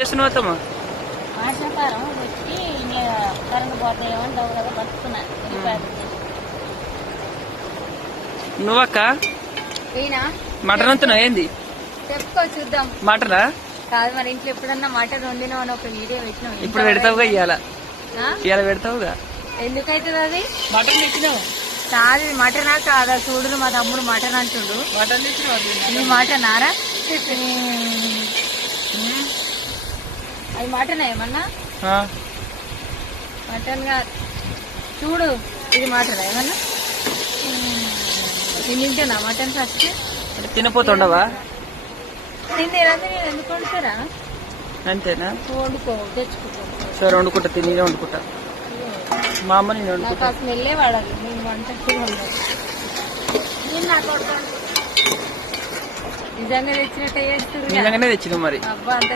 చేస్తున్నావు ఆశాకారం పెట్టి కరెంట్ పోతాయేమో అని డబ్బులుగా బతుకున్నా నువ్వక్క పోయినా మటన్ అంటున్నావు ఏంది చెప్పుకో చూద్దాం. మటనా కాదు మరి ఇంట్లో ఎప్పుడన్నా మటన్ వండినావు అని ఒక వీడియో పెట్టినావు. ఇప్పుడు పెడతావుగా ఇవాళ పెడతావుగా. ఎందుకైతుంది అది? మటన్ తెచ్చినావు కాదు మటనా కాదా చూడు, మా తమ్ముడు మటన్ అంటుండు. మటన్ తెచ్చినావు నీ మటన్ ఆరా అది మటన్ ఏమన్నా మటన్ గా చూడు, ఇది మటన్ ఏమన్నా నేను తింటేనా మటన్ ఫస్ట్ తినపోతుండవా? తిందేరాదే నేను ఎందుకు వండుతారా? అంతేనా? వండుకో తెచ్చుకుంటా. సరే వండుకుంటా, నేనే వండుకుంటా. మా అమ్మ నేను వండుకుంటా. నాకు ఆ స్మెల్లే వాడాలి, నేను వంట నేను నాకు నిజంగా తెచ్చినట్టే చేస్తుంది. నిజంగానే తెచ్చినావు మరి. అబ్బా అంత